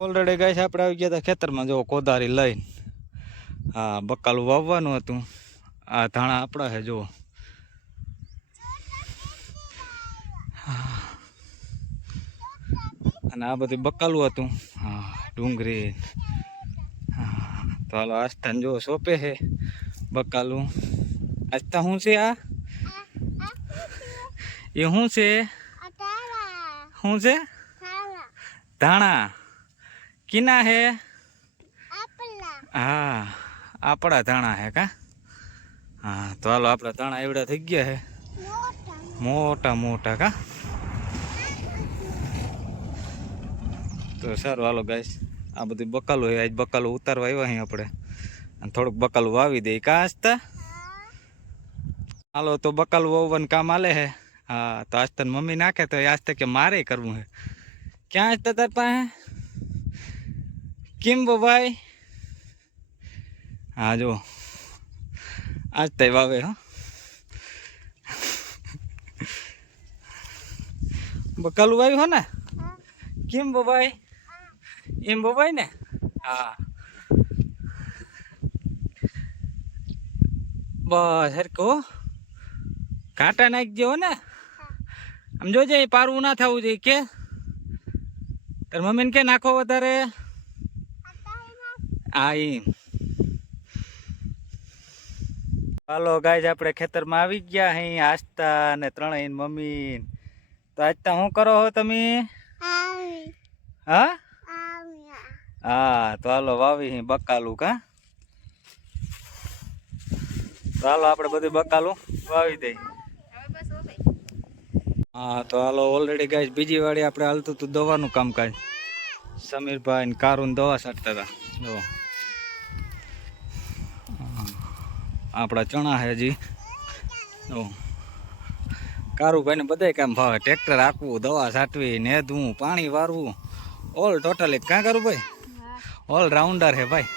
Already guys આપણે આવી ગયા હતા ખેતરમાં, જો કોદારી લઈને. હા, બકાલું વાવવાનું હતું. આ ધાણા આપણા છે, જો. અને આ બધું બકાલું હતું. હા, ડુંગળી. હા, તો હાલો આસ્થાન જો સોંપે છે બકાલું. આસ્થા શું છે આ? એ શું છે? શું છે? ધાણા. કિના હે? હા, આપણા ધાણા હે કા. હા, તો હાલો આપણા ધાણા એવડા થઈ ગયા હે, મોટા મોટા કા. તો સારું હાલો ગાઈસ, આ બધું બકાલું હે. આજ બકાલું ઉતારવા આવ્યા અહીં આપણે, અને થોડુંક બકાલું વાવી દઈએ કા આસ્તા. હાલો તો બકાલું વાવવાનું કામ હાલે હે. હા, તો આજ તને મમ્મી નાખે તો આજ કે મારે કરવું હે. ક્યાં આજ તાર પાસે? કેમ ભાઈ? હા, જો આજ તય વાવે હો બકાલું વાવ્યું હો ને. કેમ ભાઈ? એમ ભાઈ ને. હા, બસ હરકો કાંટા નાખી દો ને. આમ જોજે પારવું ના થવું જોઈએ કે. તાર મમ્મીને કે નાખો વધારે. હા, એમ. હાલો ગાઈસ, આપણે ખેતરમાં આવી ગયા અહીં આસ્તા અને ત્રણેય મમ્મી. તો આસ્તા શું કરો હો તમે? હા હા, તો હાલો વાવી બકાલું કા. તો હાલો આપણે બધું બકાલું વાવી દઈએ. હા, તો હાલો ઓલરેડી ગાઈસ બીજી વાળી આપણે હાલતું હતું દવાનું કામકાજ. સમીરભાઈ ને કારુન દવા છાંટતા હતા. જો આપણા ચણા હે હજી. કારુભાઈ ને બધા કામ ભાવે. ટ્રેક્ટર હાંકવું, દવા છાંટવી, નેદવું, પાણી વારવું, ઓલ ટોટલી. કાં કારુભાઈ? ઓલ રાઉન્ડર હે ભાઈ.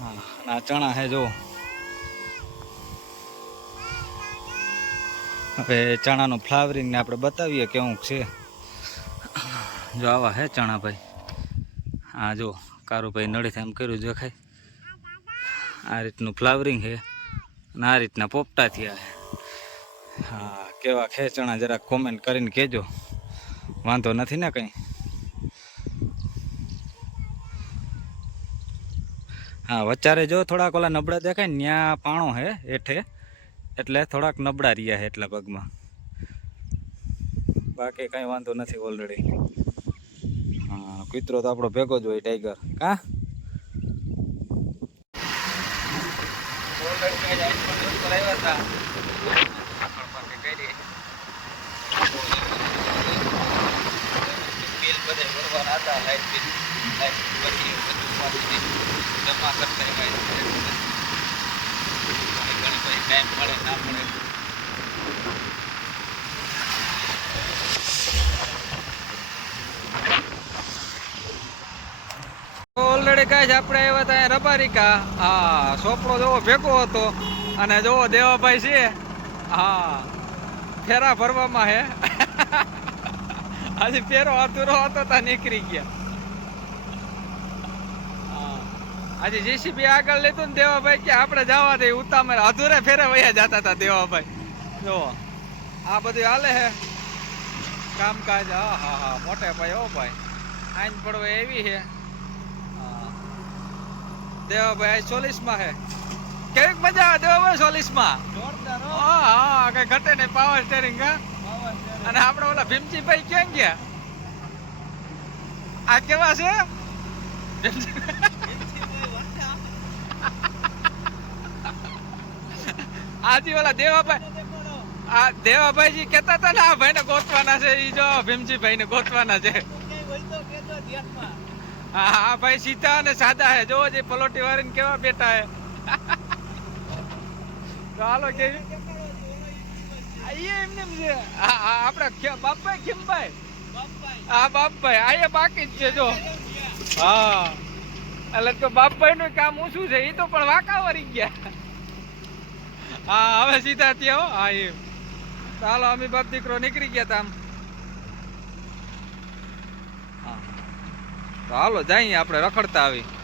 હા, આ ચણા હે જો. હવે ચણાનું ફ્લાવરિંગ ને આપણે બતાવીએ કેવું છે. જો આવા હે ચણા ભાઈ. હા, જો કારુભાઈ નળીથી આમ કર્યું જો ખાય. આ રીતનું ફ્લાવરિંગ છે અને આ રીતના પોપટા થયા છે. હા, કેવા છે ચણા જરાક કોમેન્ટ કરીને કહેજો. વાંધો નથી ને કંઈ? હા, વચારે જો થોડાક ઓલા નબળા દેખાય ને, ત્યાં પાણો હે હેઠે, એટલે થોડાક નબળા રહ્યા છે એટલા પગમાં. બાકી કંઈ વાંધો નથી ઓલરેડી. હા, કૂતરો તો આપણો ભેગો જ હોય, ટાઈગર કા. આવ્યા હતા બિલ બધા ભરવાના હતા. લાઈટ બિલ પછી જમા કરતા ઘણી પછી ટાઈમ મળે ના મળે. ઓલરેડી ગાઈસ આપણે આવ્યા હતા રબારિકા. હા, સોપડો જોવો ભેગો હતો અને જોવો દેવાભાઈ છે. હા, ફેરા ભરવામાં હે. આજે ફેરો અધૂરો હતો તા નીકળી ગયા. આજે જેસીબી આગળ લીધું ને દેવાભાઈ કે આપણે જવા દે ઉતામળ. અધૂરે ફેરે વયા જતા હતા દેવાભાઈ. જો આ બધું હાલે હે કામકાજ. હા હા હા, મોટે ભાઈ હો ભાઈ. આઈન પડવે એવી છે. દેવાભાઈ 40 માં હે. કેવી મજા આવે દેવાભાઈ 40 માં? હા હા, કઈ ઘટે નહીં. પાવર સ્ટેરિંગ હા. અને આપણે ઓલા ભીમજીભાઈ ક્યાં ગયા? આ કેવા છે? આજે ઓલા દેવાભાઈ, આ દેવાભાઈજી કેતા હતા ને આ ભાઈને ગોતવાના છે. ઈ જો ભીમજીભાઈ ને ગોતવાના છે. હા હા ભાઈ સીધા અને સાદા હે. જોવો જે પલોટી વાળીને કેવા બેઠા હે. તો હાલો કેવી એમને છે. આપડે બાપભાઈ ખીમભાઈ. હા બાપભાઈ આ બાકી જ છે જો. હા, એટલે તો બાપભાઈ નું કામ ઓછું છે. એ તો પણ વાંકા વળી ગયા. હા, હવે સીધા ત્યાં હો. હા એમ. ચાલો અમે બાપ દીકરો નીકળી ગયા તા આમ. તો હાલો જઈએ આપણે રખડતા આવી.